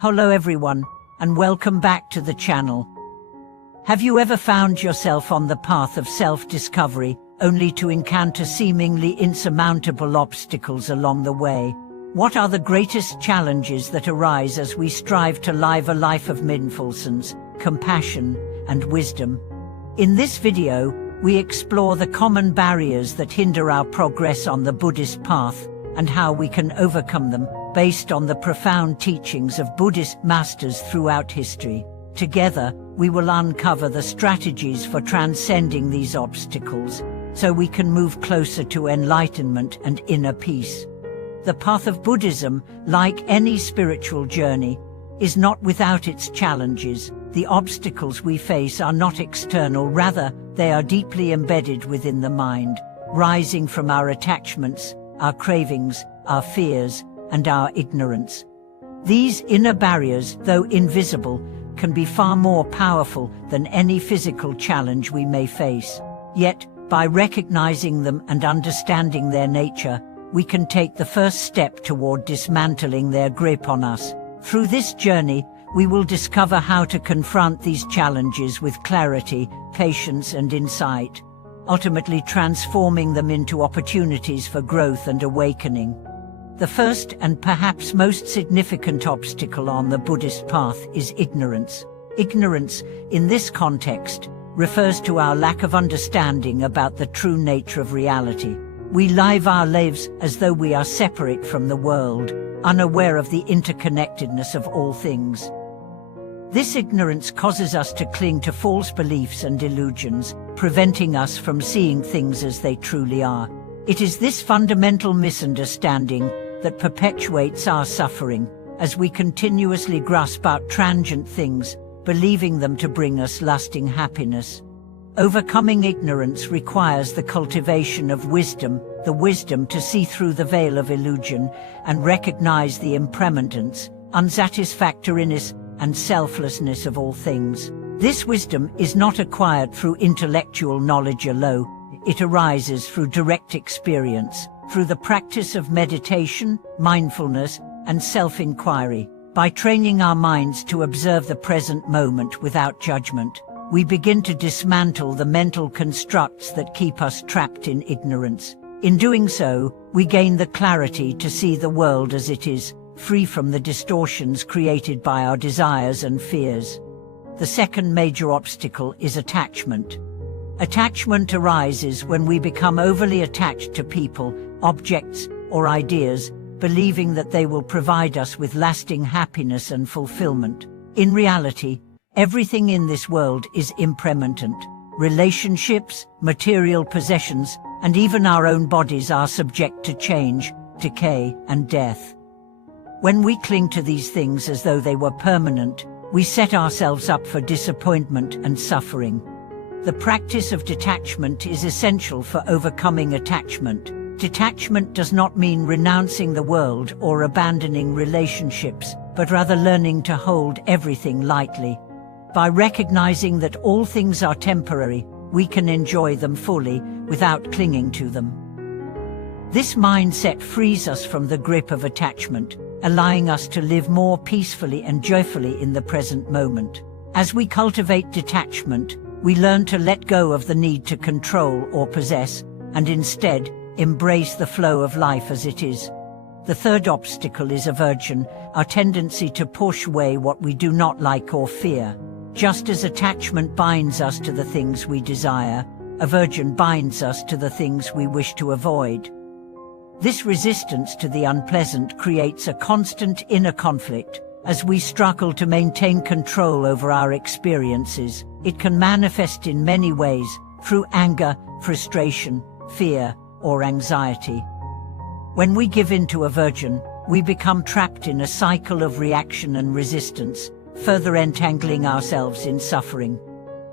Hello everyone, and welcome back to the channel. Have you ever found yourself on the path of self-discovery, only to encounter seemingly insurmountable obstacles along the way? What are the greatest challenges that arise as we strive to live a life of mindfulness, compassion, and wisdom? In this video, we explore the common barriers that hinder our progress on the Buddhist path, and how we can overcome them, based on the profound teachings of Buddhist masters throughout history. Together, we will uncover the strategies for transcending these obstacles, so we can move closer to enlightenment and inner peace. The path of Buddhism, like any spiritual journey, is not without its challenges. The obstacles we face are not external, rather, they are deeply embedded within the mind, rising from our attachments, our cravings, our fears, and our ignorance. These inner barriers, though invisible, can be far more powerful than any physical challenge we may face. Yet, by recognizing them and understanding their nature, we can take the first step toward dismantling their grip on us. Through this journey, we will discover how to confront these challenges with clarity, patience, and insight, ultimately transforming them into opportunities for growth and awakening. The first and perhaps most significant obstacle on the Buddhist path is ignorance. Ignorance, in this context, refers to our lack of understanding about the true nature of reality. We live our lives as though we are separate from the world, unaware of the interconnectedness of all things. This ignorance causes us to cling to false beliefs and illusions, preventing us from seeing things as they truly are. It is this fundamental misunderstanding that perpetuates our suffering, as we continuously grasp out transient things, believing them to bring us lasting happiness. Overcoming ignorance requires the cultivation of wisdom, the wisdom to see through the veil of illusion and recognize the impermanence, unsatisfactoriness, and selflessness of all things. This wisdom is not acquired through intellectual knowledge alone. It arises through direct experience, through the practice of meditation, mindfulness, and self-inquiry. By training our minds to observe the present moment without judgment, we begin to dismantle the mental constructs that keep us trapped in ignorance. In doing so, we gain the clarity to see the world as it is, free from the distortions created by our desires and fears. The second major obstacle is attachment. Attachment arises when we become overly attached to people, objects, or ideas, believing that they will provide us with lasting happiness and fulfillment. In reality, everything in this world is impermanent. Relationships, material possessions, and even our own bodies are subject to change, decay, and death. When we cling to these things as though they were permanent, we set ourselves up for disappointment and suffering. The practice of detachment is essential for overcoming attachment. Detachment does not mean renouncing the world or abandoning relationships, but rather learning to hold everything lightly. By recognizing that all things are temporary, we can enjoy them fully without clinging to them. This mindset frees us from the grip of attachment, allowing us to live more peacefully and joyfully in the present moment. As we cultivate detachment, we learn to let go of the need to control or possess, and instead, embrace the flow of life as it is. The third obstacle is aversion, our tendency to push away what we do not like or fear. Just as attachment binds us to the things we desire, aversion binds us to the things we wish to avoid. This resistance to the unpleasant creates a constant inner conflict. As we struggle to maintain control over our experiences, it can manifest in many ways, through anger, frustration, fear, or anxiety. When we give in to aversion, we become trapped in a cycle of reaction and resistance, further entangling ourselves in suffering.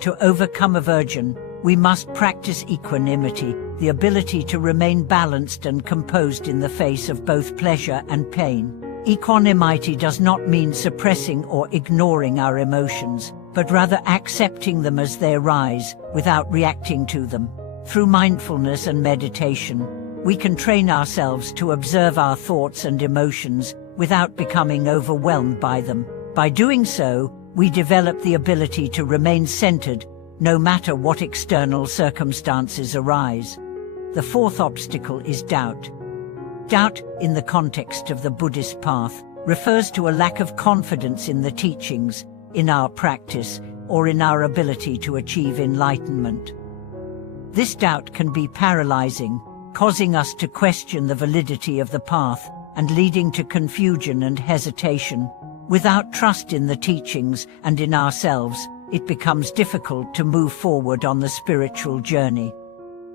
To overcome aversion, we must practice equanimity, the ability to remain balanced and composed in the face of both pleasure and pain. Equanimity does not mean suppressing or ignoring our emotions, but rather accepting them as they arise, without reacting to them. Through mindfulness and meditation, we can train ourselves to observe our thoughts and emotions without becoming overwhelmed by them. By doing so, we develop the ability to remain centered, no matter what external circumstances arise. The fourth obstacle is doubt. Doubt, in the context of the Buddhist path, refers to a lack of confidence in the teachings, in our practice, or in our ability to achieve enlightenment. This doubt can be paralyzing, causing us to question the validity of the path and leading to confusion and hesitation. Without trust in the teachings and in ourselves, it becomes difficult to move forward on the spiritual journey.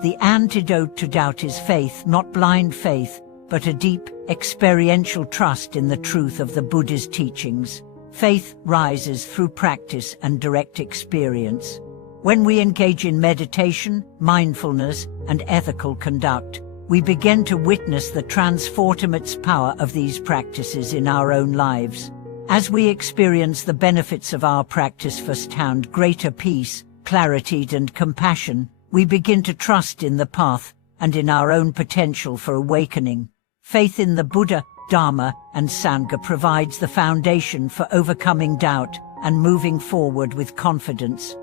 The antidote to doubt is faith, not blind faith, but a deep, experiential trust in the truth of the Buddha's teachings. Faith rises through practice and direct experience. When we engage in meditation, mindfulness, and ethical conduct, we begin to witness the transformative power of these practices in our own lives. As we experience the benefits of our practice firsthand, greater peace, clarity, and compassion, we begin to trust in the path and in our own potential for awakening. Faith in the Buddha, Dharma, and Sangha provides the foundation for overcoming doubt and moving forward with confidence.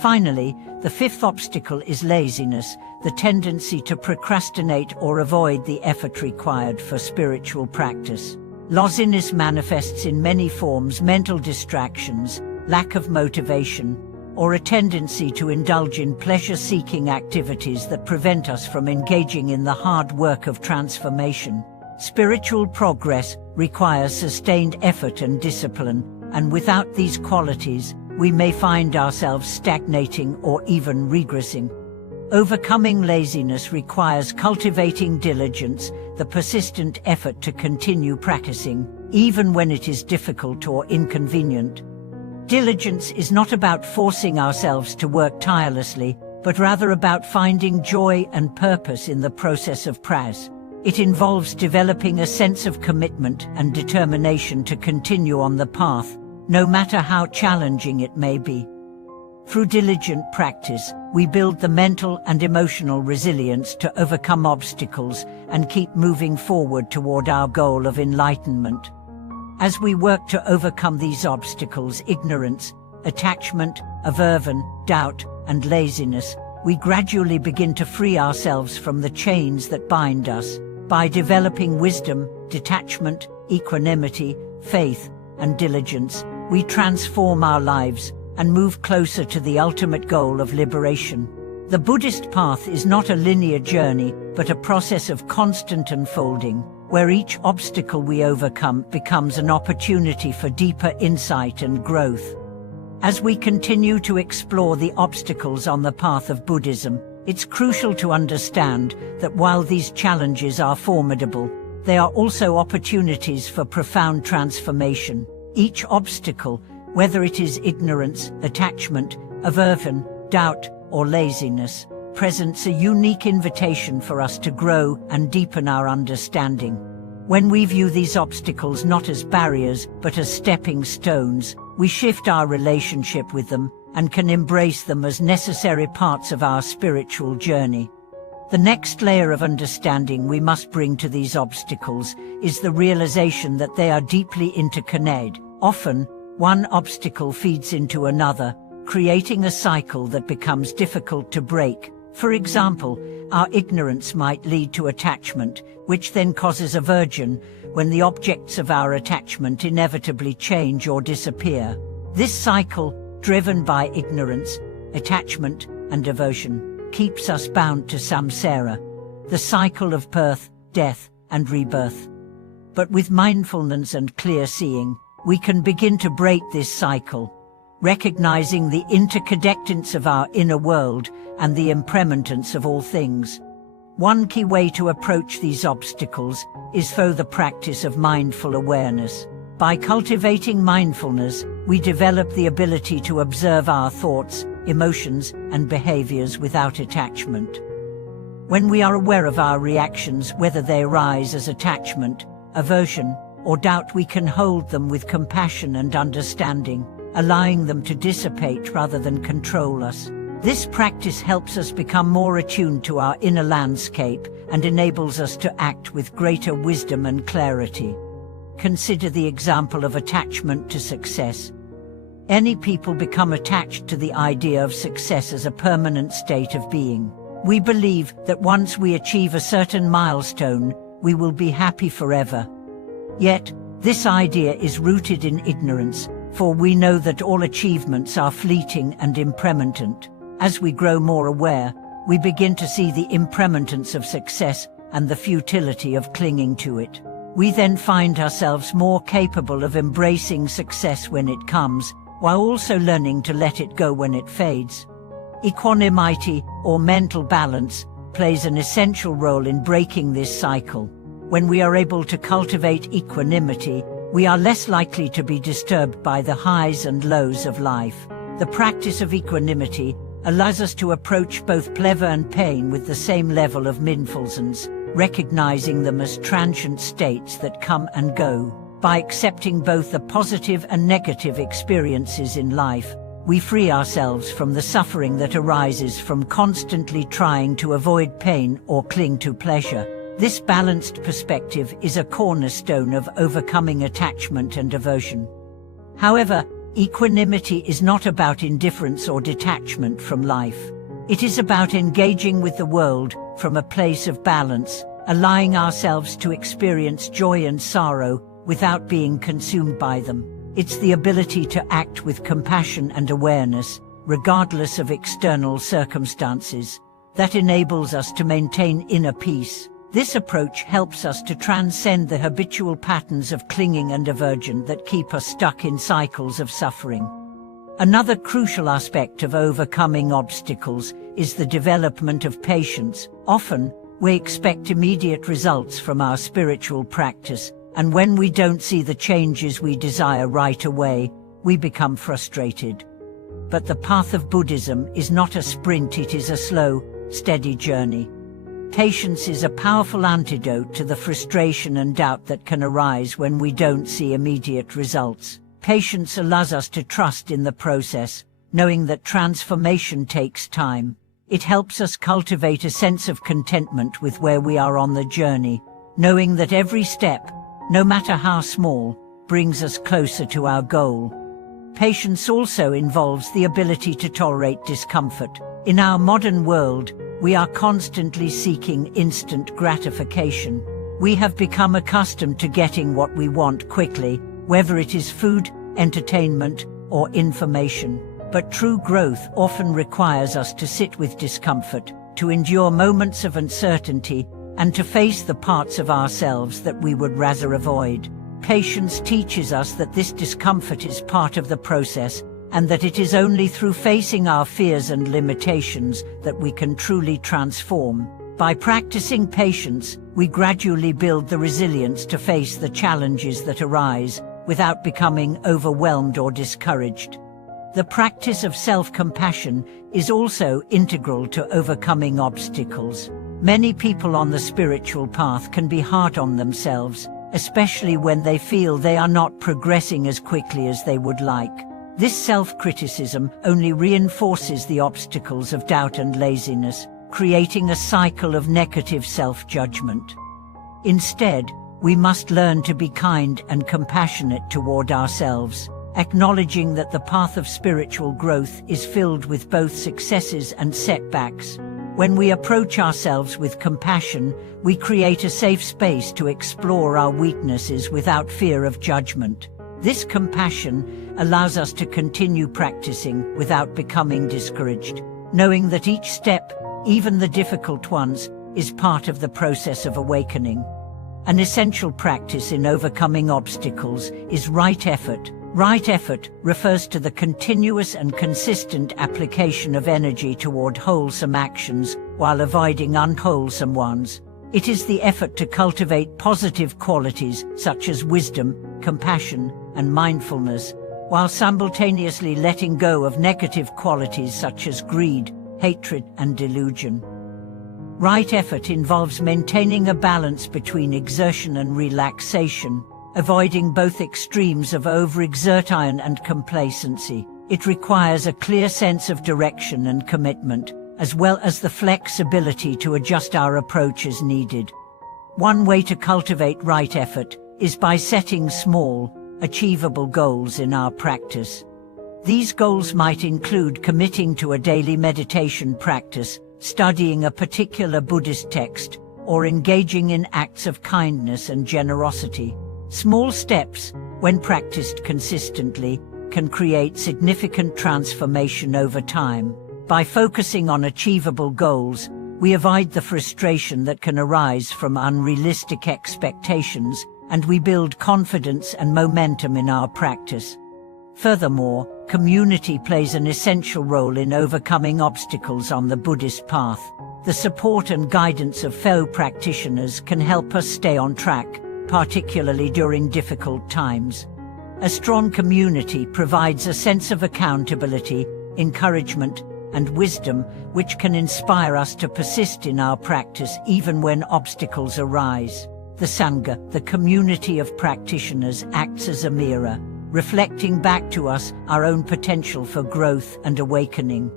Finally, the fifth obstacle is laziness, the tendency to procrastinate or avoid the effort required for spiritual practice. Laziness manifests in many forms: mental distractions, lack of motivation, or a tendency to indulge in pleasure-seeking activities that prevent us from engaging in the hard work of transformation. Spiritual progress requires sustained effort and discipline, and without these qualities, we may find ourselves stagnating or even regressing. Overcoming laziness requires cultivating diligence, the persistent effort to continue practicing, even when it is difficult or inconvenient. Diligence is not about forcing ourselves to work tirelessly, but rather about finding joy and purpose in the process of practice. It involves developing a sense of commitment and determination to continue on the path, no matter how challenging it may be. Through diligent practice, we build the mental and emotional resilience to overcome obstacles and keep moving forward toward our goal of enlightenment. As we work to overcome these obstacles, ignorance, attachment, aversion, doubt, and laziness, we gradually begin to free ourselves from the chains that bind us. By developing wisdom, detachment, equanimity, faith, and diligence, we transform our lives and move closer to the ultimate goal of liberation. The Buddhist path is not a linear journey, but a process of constant unfolding, where each obstacle we overcome becomes an opportunity for deeper insight and growth. As we continue to explore the obstacles on the path of Buddhism, it's crucial to understand that while these challenges are formidable, they are also opportunities for profound transformation. Each obstacle, whether it is ignorance, attachment, aversion, doubt, or laziness, presents a unique invitation for us to grow and deepen our understanding. When we view these obstacles not as barriers, but as stepping stones, we shift our relationship with them and can embrace them as necessary parts of our spiritual journey. The next layer of understanding we must bring to these obstacles is the realization that they are deeply interconnected. Often, one obstacle feeds into another, creating a cycle that becomes difficult to break. For example, our ignorance might lead to attachment, which then causes aversion when the objects of our attachment inevitably change or disappear. This cycle, driven by ignorance, attachment, and aversion, keeps us bound to samsara, the cycle of birth, death, and rebirth. But with mindfulness and clear seeing, we can begin to break this cycle, recognizing the interconnectedness of our inner world and the impermanence of all things. One key way to approach these obstacles is through the practice of mindful awareness. By cultivating mindfulness, we develop the ability to observe our thoughts, emotions, and behaviors without attachment. When we are aware of our reactions, whether they arise as attachment, aversion, or doubt, we can hold them with compassion and understanding, allowing them to dissipate rather than control us. This practice helps us become more attuned to our inner landscape and enables us to act with greater wisdom and clarity. Consider the example of attachment to success. Many people become attached to the idea of success as a permanent state of being. We believe that once we achieve a certain milestone, we will be happy forever. Yet, this idea is rooted in ignorance, for we know that all achievements are fleeting and impermanent. As we grow more aware, we begin to see the impermanence of success and the futility of clinging to it. We then find ourselves more capable of embracing success when it comes, while also learning to let it go when it fades. Equanimity, or mental balance, plays an essential role in breaking this cycle. When we are able to cultivate equanimity, we are less likely to be disturbed by the highs and lows of life. The practice of equanimity allows us to approach both pleasure and pain with the same level of mindfulness, recognizing them as transient states that come and go. By accepting both the positive and negative experiences in life, we free ourselves from the suffering that arises from constantly trying to avoid pain or cling to pleasure. This balanced perspective is a cornerstone of overcoming attachment and aversion. However, equanimity is not about indifference or detachment from life. It is about engaging with the world from a place of balance, allowing ourselves to experience joy and sorrow without being consumed by them. It's the ability to act with compassion and awareness, regardless of external circumstances, that enables us to maintain inner peace. This approach helps us to transcend the habitual patterns of clinging and aversion that keep us stuck in cycles of suffering. Another crucial aspect of overcoming obstacles is the development of patience. Often, we expect immediate results from our spiritual practice, and when we don't see the changes we desire right away, we become frustrated. But the path of Buddhism is not a sprint, it is a slow, steady journey. Patience is a powerful antidote to the frustration and doubt that can arise when we don't see immediate results. Patience allows us to trust in the process, knowing that transformation takes time. It helps us cultivate a sense of contentment with where we are on the journey, knowing that every step, no matter how small, brings us closer to our goal. Patience also involves the ability to tolerate discomfort. In our modern world, we are constantly seeking instant gratification. We have become accustomed to getting what we want quickly, whether it is food, entertainment, or information. But true growth often requires us to sit with discomfort, to endure moments of uncertainty, and to face the parts of ourselves that we would rather avoid. Patience teaches us that this discomfort is part of the process, and that it is only through facing our fears and limitations that we can truly transform. By practicing patience, we gradually build the resilience to face the challenges that arise, without becoming overwhelmed or discouraged. The practice of self-compassion is also integral to overcoming obstacles. Many people on the spiritual path can be hard on themselves, especially when they feel they are not progressing as quickly as they would like. This self-criticism only reinforces the obstacles of doubt and laziness, creating a cycle of negative self-judgment. Instead, we must learn to be kind and compassionate toward ourselves, acknowledging that the path of spiritual growth is filled with both successes and setbacks. When we approach ourselves with compassion, we create a safe space to explore our weaknesses without fear of judgment. This compassion allows us to continue practicing without becoming discouraged, knowing that each step, even the difficult ones, is part of the process of awakening. An essential practice in overcoming obstacles is right effort. Right effort refers to the continuous and consistent application of energy toward wholesome actions while avoiding unwholesome ones. It is the effort to cultivate positive qualities such as wisdom, compassion, and mindfulness, while simultaneously letting go of negative qualities such as greed, hatred, and delusion. Right effort involves maintaining a balance between exertion and relaxation, avoiding both extremes of overexertion and complacency. It requires a clear sense of direction and commitment, as well as the flexibility to adjust our approach as needed. One way to cultivate right effort is by setting small, achievable goals in our practice. These goals might include committing to a daily meditation practice, studying a particular Buddhist text, or engaging in acts of kindness and generosity. Small steps, when practiced consistently, can create significant transformation over time. By focusing on achievable goals, we avoid the frustration that can arise from unrealistic expectations, and we build confidence and momentum in our practice. Furthermore, community plays an essential role in overcoming obstacles on the Buddhist path. The support and guidance of fellow practitioners can help us stay on track, particularly during difficult times. A strong community provides a sense of accountability, encouragement, and wisdom, which can inspire us to persist in our practice even when obstacles arise. The Sangha, the community of practitioners, acts as a mirror, reflecting back to us our own potential for growth and awakening.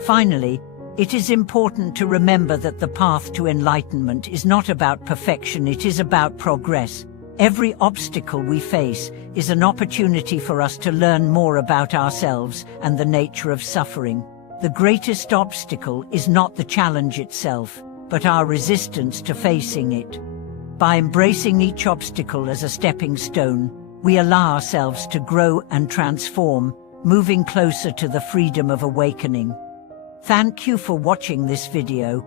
Finally, it is important to remember that the path to enlightenment is not about perfection, it is about progress. Every obstacle we face is an opportunity for us to learn more about ourselves and the nature of suffering. The greatest obstacle is not the challenge itself, but our resistance to facing it. By embracing each obstacle as a stepping stone, we allow ourselves to grow and transform, moving closer to the freedom of awakening. Thank you for watching this video.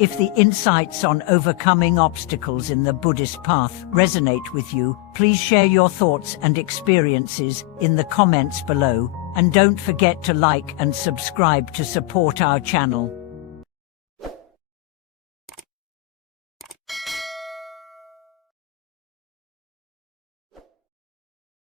If the insights on overcoming obstacles in the Buddhist path resonate with you, please share your thoughts and experiences in the comments below, and don't forget to like and subscribe to support our channel.